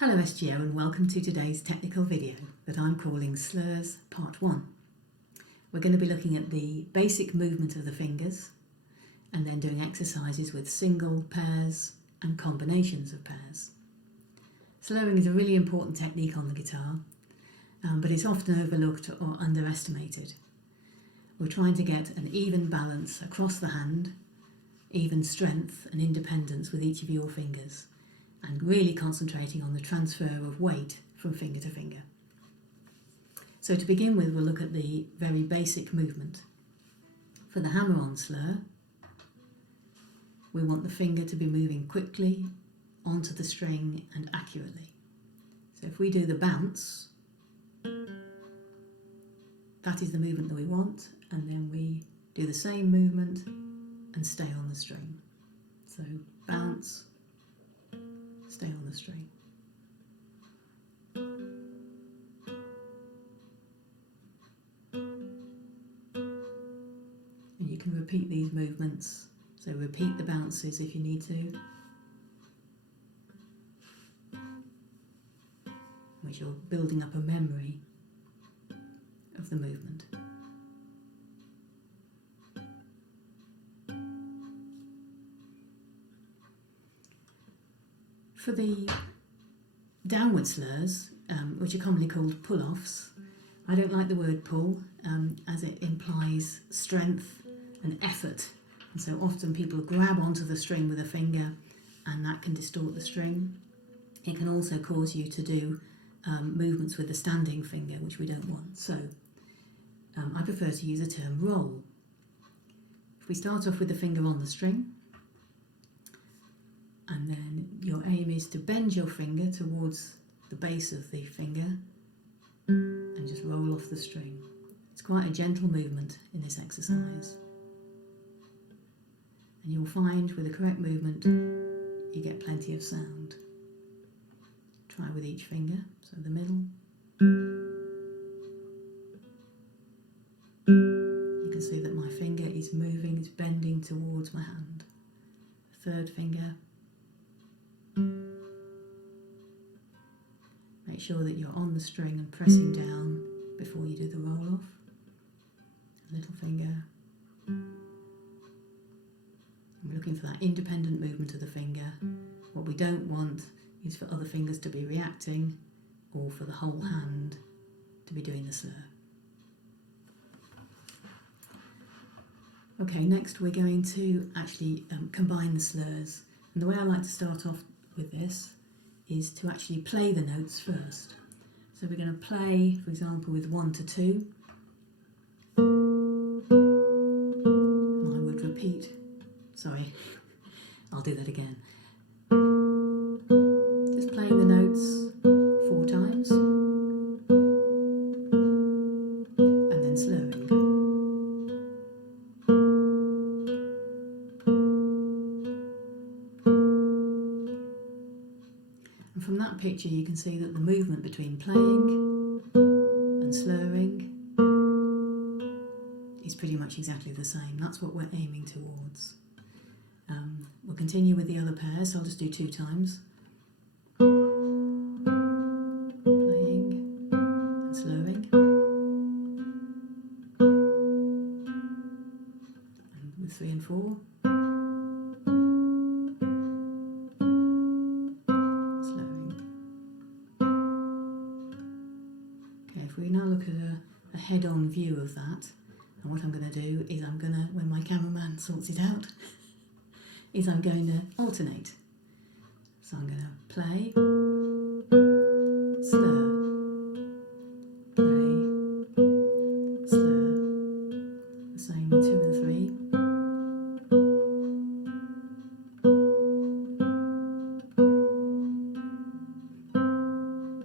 Hello SGO and welcome to today's technical video that I'm calling Slurs Part 1. We're going to be looking at the basic movement of the fingers and then doing exercises with single pairs and combinations of pairs. Slurring is a really important technique on the guitar, but it's often overlooked or underestimated. We're trying to get an even balance across the hand, even strength and independence with each of your fingers, and really concentrating on the transfer of weight from finger to finger. So to begin with, we'll look at the very basic movement. For the hammer-on slur, we want the finger to be moving quickly onto the string and accurately. So if we do the bounce, that is the movement that we want, and then we do the same movement and stay on the string. So bounce, stay on the string. And you can repeat these movements, so repeat the bounces if you need to, which you're building up a memory of the movement. For the downward slurs, which are commonly called pull-offs, I don't like the word pull as it implies strength and effort, and so often people grab onto the string with a finger and that can distort the string. It can also cause you to do movements with the standing finger, which we don't want. So I prefer to use the term roll. If we start off with the finger on the string, and then your aim is to bend your finger towards the base of the finger and just roll off the string. It's quite a gentle movement in this exercise. And you'll find with the correct movement, you get plenty of sound. Try with each finger, so the middle. You can see that my finger is moving, it's bending towards my hand. Third finger. Make sure that you're on the string and pressing down before you do the roll off. Little finger. I'm looking for that independent movement of the finger. What we don't want is for other fingers to be reacting or for the whole hand to be doing the slur. Okay, next we're going to actually combine the slurs. And the way I like to start off with this is to actually play the notes first. So we're going to play, for example, with 1 to 2. And I would repeat, sorry, I'll do that again. Just playing the notes 4 times. And then slurring. And from that picture you can see that the movement between playing and slurring is pretty much exactly the same. That's what we're aiming towards. We'll continue with the other pair, so I'll just do 2 times. Playing and slurring. And with 3 and 4. If we now look at a head-on view of that, and what I'm going to do is I'm going to, when my cameraman sorts it out, is I'm going to alternate. So I'm going to play, slur, play, slur, the same with 2 and 3.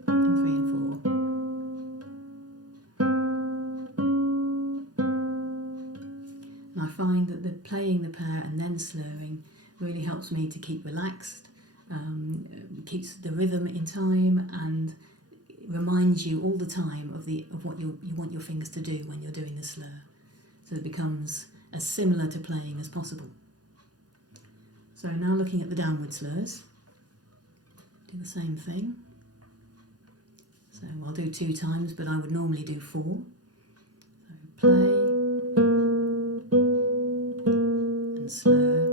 And 3 and 4. And I find that playing the pair and then slurring really helps me to keep relaxed, keeps the rhythm in time, and reminds you all the time of what you want your fingers to do when you're doing the slur. So it becomes as similar to playing as possible. So now looking at the downward slurs, do the same thing. So I'll do 2 times, but I would normally do 4. So play and slur,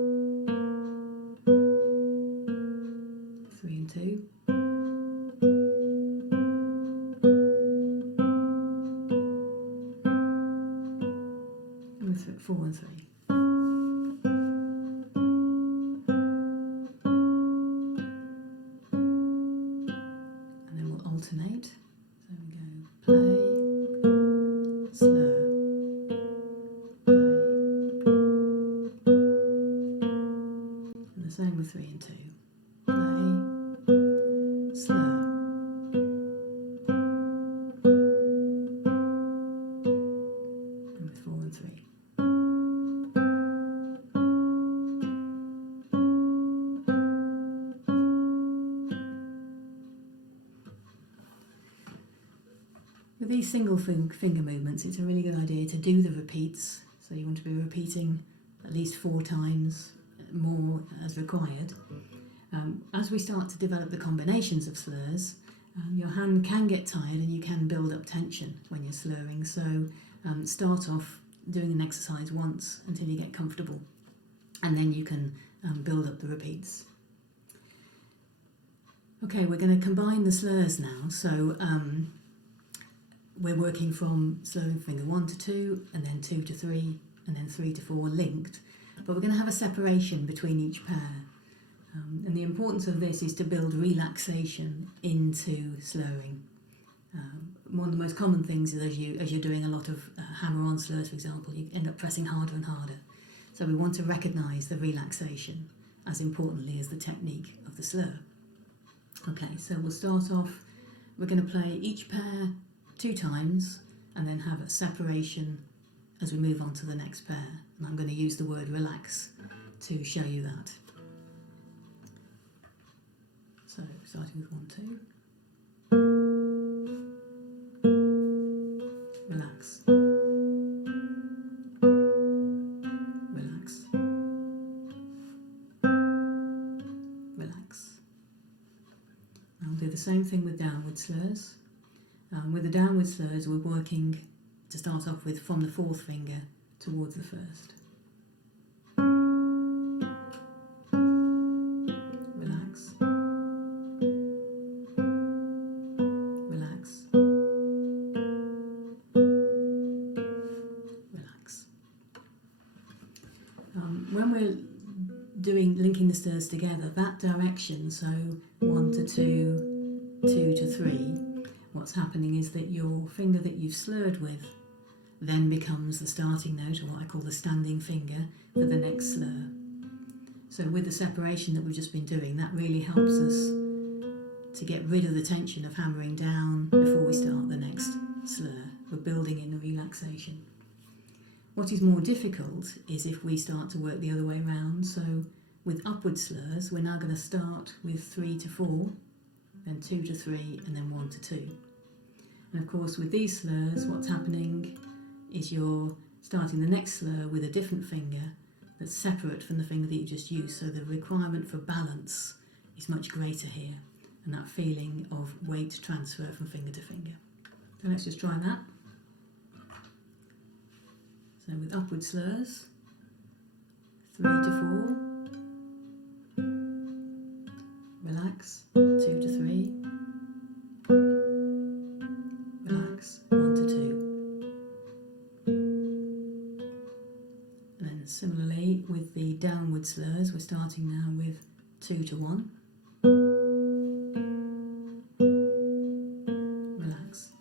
3 and 2. And 4 and 3. Alternate. So we go play, slur, play, and the same with 3 and 2. Play, slur, and with 4 and 3. With these single finger movements, it's a really good idea to do the repeats. So you want to be repeating at least 4 times, more as required. As we start to develop the combinations of slurs, your hand can get tired and you can build up tension when you're slurring. So start off doing an exercise once until you get comfortable, and then you can build up the repeats. Okay, we're going to combine the slurs now. So we're working from slurring finger 1 to 2, and then 2 to 3, and then 3 to 4 linked. But we're going to have a separation between each pair. And the importance of this is to build relaxation into slurring. One of the most common things is as you're doing a lot of hammer-on slurs, for example, you end up pressing harder and harder. So we want to recognise the relaxation as importantly as the technique of the slur. Okay, so we'll start off, we're going to play each pair 2 times and then have a separation as we move on to the next pair. And I'm going to use the word relax to show you that. So starting with 1, 2. Relax. Relax. Relax. I'll do the same thing with downward slurs. With the downward slurs, we're working to start off with from the 4th finger towards the 1st. Relax. Relax. Relax. When we're linking the slurs together, that direction, so 1 to 2, 2 to 3, what's happening is that your finger that you've slurred with then becomes the starting note, or what I call the standing finger, for the next slur. So with the separation that we've just been doing, that really helps us to get rid of the tension of hammering down before we start the next slur. We're building in the relaxation. What is more difficult is if we start to work the other way around. So with upward slurs, we're now going to start with 3 to 4, then 2 to 3, and then 1 to 2. And of course with these slurs, what's happening is you're starting the next slur with a different finger that's separate from the finger that you just used, so the requirement for balance is much greater here, and that feeling of weight transfer from finger to finger. So let's just try that. So with upward slurs, 3 to 4, relax, 2 to 3, relax, 1 to 2. And then similarly with the downward slurs, we're starting now with 2 to 1. Relax.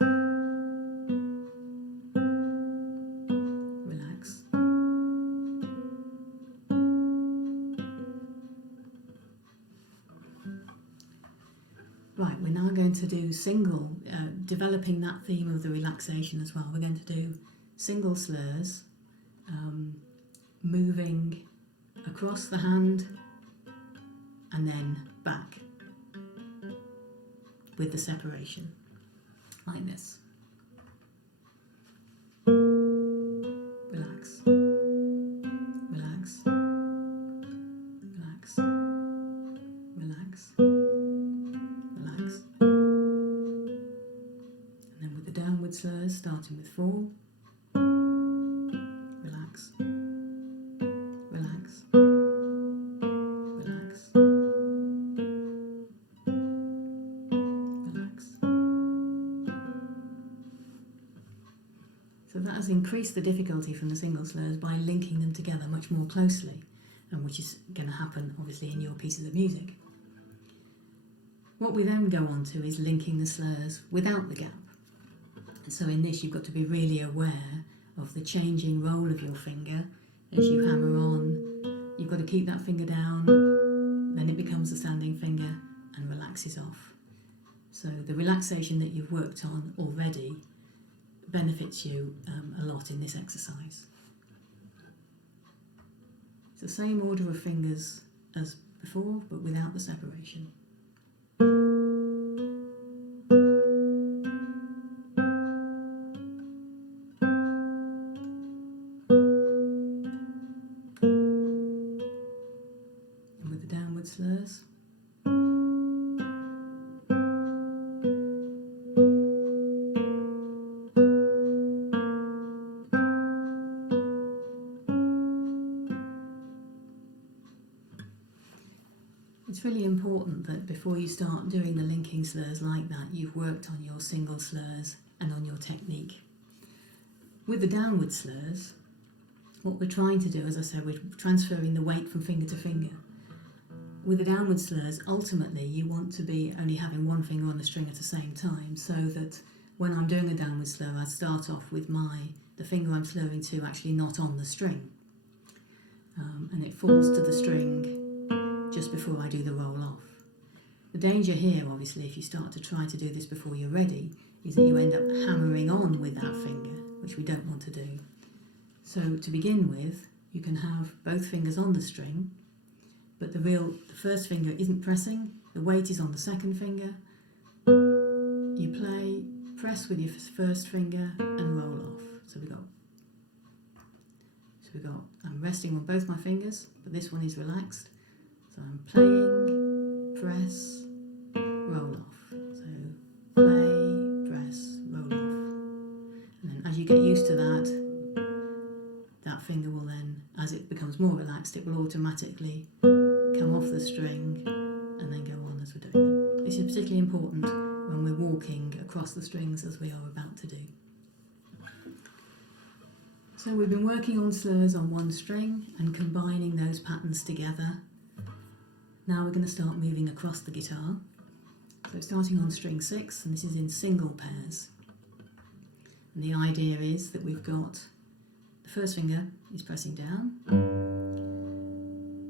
Relax. Right, we're now going to do single, developing that theme of the relaxation as well. We're going to do single slurs, moving across the hand and then back with the separation, like this. Relax. Relax. Relax. Relax. Relax. starting with 4. Relax, relax, relax, relax. So that has increased the difficulty from the single slurs by linking them together much more closely, and which is going to happen obviously in your pieces of music. What we then go on to is linking the slurs without the gap. And so in this you've got to be really aware of the changing role of your finger as you hammer on. You've got to keep that finger down, then it becomes a standing finger and relaxes off. So the relaxation that you've worked on already benefits you a lot in this exercise. It's the same order of fingers as before, but without the separation. And with the downward slurs. It's really important that before you start doing the linking slurs like that, you've worked on your single slurs and on your technique. With the downward slurs, what we're trying to do, as I said, we're transferring the weight from finger to finger. With the downward slurs, ultimately you want to be only having one finger on the string at the same time, so that when I'm doing a downward slur, I start off with the finger I'm slurring to actually not on the string. And it falls to the string just before I do the roll off. The danger here, obviously, if you start to try to do this before you're ready, is that you end up hammering on with that finger, which we don't want to do. So to begin with, you can have both fingers on the string, but the first finger isn't pressing, the weight is on the second finger. You play, press with your first finger and roll off. So we've got, I'm resting on both my fingers, but this one is relaxed. So I'm playing, press, roll off. So play, press, roll off. And then as you get used to that finger will then, as it becomes more relaxed, it will automatically come off the string and then go on as we're doing that. This is particularly important when we're walking across the strings as we are about to do. So we've been working on slurs on one string and combining those patterns together. Now we're going to start moving across the guitar. So starting on string 6, and this is in single pairs. And the idea is that we've got the first finger is pressing down.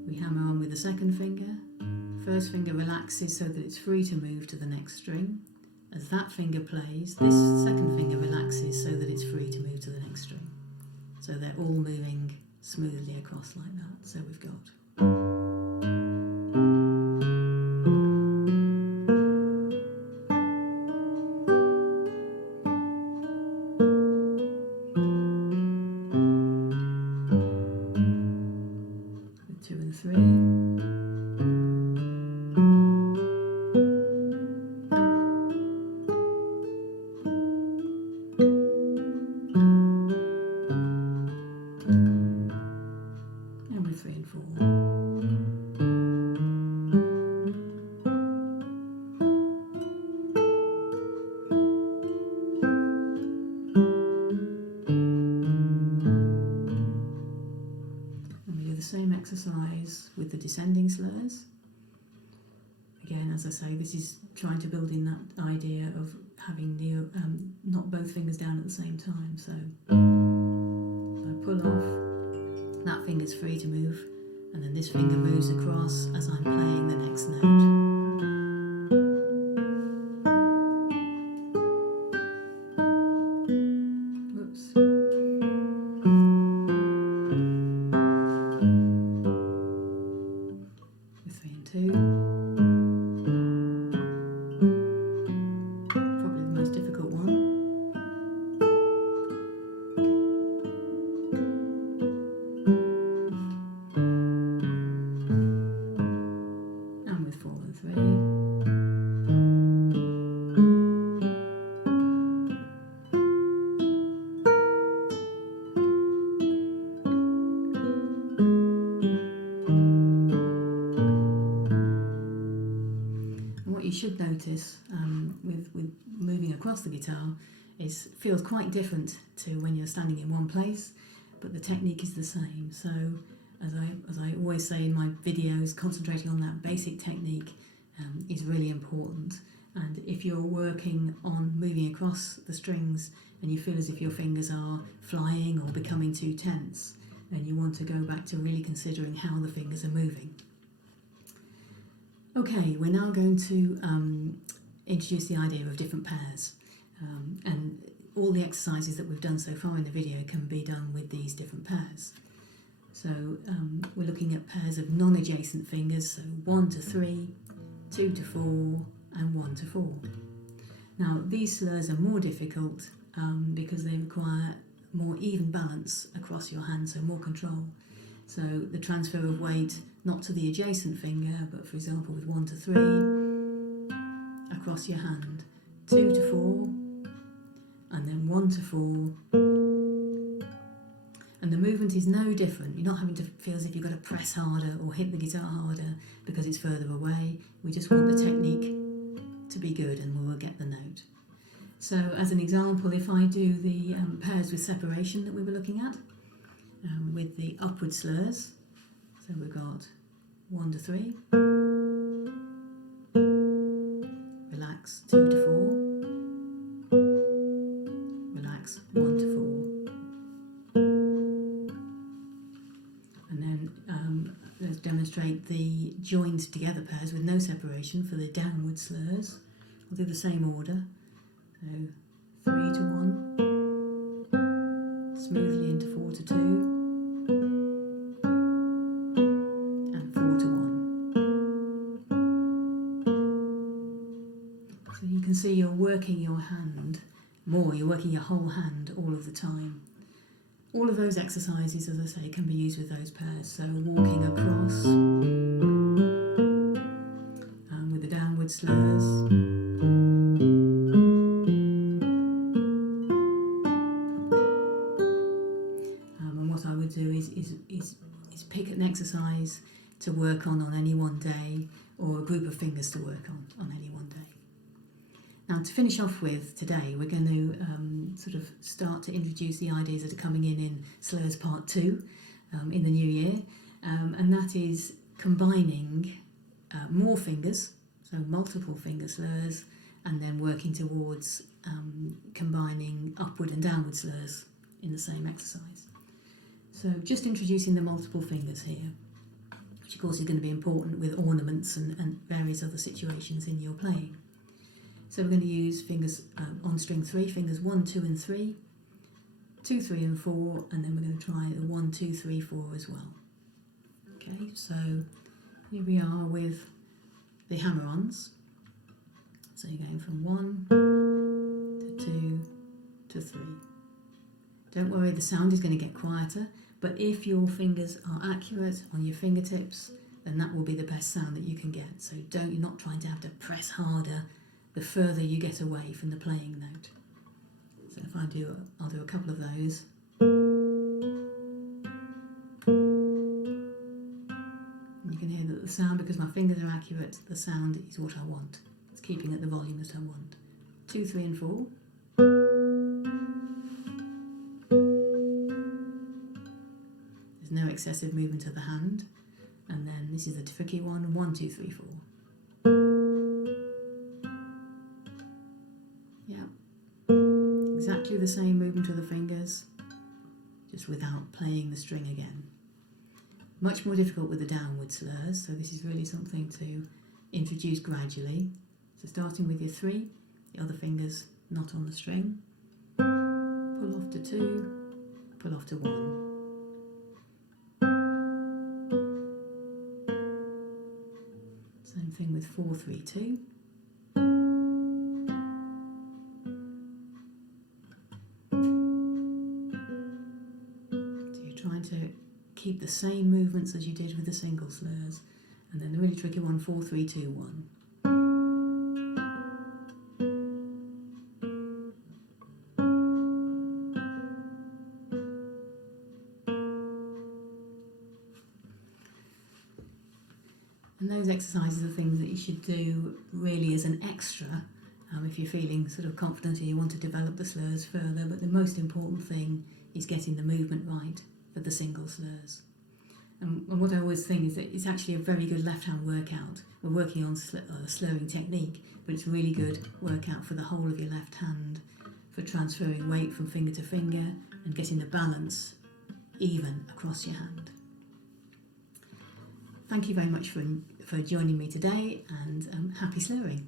We hammer on with the second finger. First finger relaxes so that it's free to move to the next string. As that finger plays, this second finger relaxes so that it's free to move to the next string. So they're all moving smoothly across like that. So we've got the 2 and 3. And with 3 and 4. And we do the same exercise with the descending slurs. Again, as I say, this is trying to build in that idea of having not both fingers down at the same time. So I pull off, that finger's free to move, and then this finger moves across as I'm playing the next note. Whoops. With 3 and 2. Probably the most difficult one. And with 4 and 3. what you should notice with moving across the guitar is it feels quite different to when you're standing in one place, but the technique is the same. So as I always say in my videos, concentrating on that basic technique is really important. And if you're working on moving across the strings and you feel as if your fingers are flying or becoming too tense, then you want to go back to really considering how the fingers are moving. Okay, we're now going to introduce the idea of different pairs, and all the exercises that we've done so far in the video can be done with these different pairs. So we're looking at pairs of non-adjacent fingers, so 1 to 3, 2 to 4 and 1 to 4. Now these slurs are more difficult because they require more even balance across your hand, so more control. So the transfer of weight not to the adjacent finger, but for example with 1 to 3 across your hand, 2 to 4 and then 1 to 4, and the movement is no different. You're not having to feel as if you've got to press harder or hit the guitar harder because it's further away. We just want the technique to be good and we'll get the note. So as an example, if I do the pairs with separation that we were looking at, with the upward slurs, so we've got 1 to 3, relax, 2 to 4, relax, 1 to 4. And then let's demonstrate the joined together pairs with no separation for the downward slurs. We'll do the same order. So 3 to 1, smoothly into 4 to 2, and 4 to 1. So you can see you're working your hand more, you're working your whole hand all of the time. All of those exercises, as I say, can be used with those pairs. So walking across with the downward slurs. And what I would do is pick an exercise to work on any one day, or a group of fingers to work on any one day. Now, to finish off with today, we're going to sort of start to introduce the ideas that are coming in Slurs Part 2 in the new year, and that is combining more fingers, so multiple finger slurs, and then working towards combining upward and downward slurs in the same exercise. So just introducing the multiple fingers here, which of course is going to be important with ornaments and various other situations in your playing. So we're going to use fingers on string 3, fingers 1, 2 and 3, 2, 3 and 4, and then we're going to try the 1, 2, 3, 4 as well. Okay, so here we are with the hammer-ons. So you're going from 1 to 2 to 3. Don't worry, the sound is going to get quieter, but if your fingers are accurate on your fingertips, then that will be the best sound that you can get. So you're not trying to have to press harder the further you get away from the playing note. So if I'll do a couple of those. And you can hear that the sound, because my fingers are accurate, the sound is what I want. It's keeping at the volume that I want. 2, 3 and 4. There's no excessive movement of the hand. And then this is the tricky one, 1, 2, 3, 4. Exactly the same movement of the fingers, just without playing the string again. Much more difficult with the downward slurs, so this is really something to introduce gradually. So starting with your 3, the other fingers not on the string, pull off to 2, pull off to 1. Same thing with 4, 3, 2. Trying to keep the same movements as you did with the single slurs, and then the really tricky one, 4, 3, 2, 1. And those exercises are things that you should do really as an extra if you're feeling sort of confident and you want to develop the slurs further. But the most important thing is getting the movement right for the single slurs. And what I always think is that it's actually a very good left-hand workout. We're working on slurring technique, but it's a really good workout for the whole of your left hand, for transferring weight from finger to finger and getting the balance even across your hand. Thank you very much for joining me today, and happy slurring.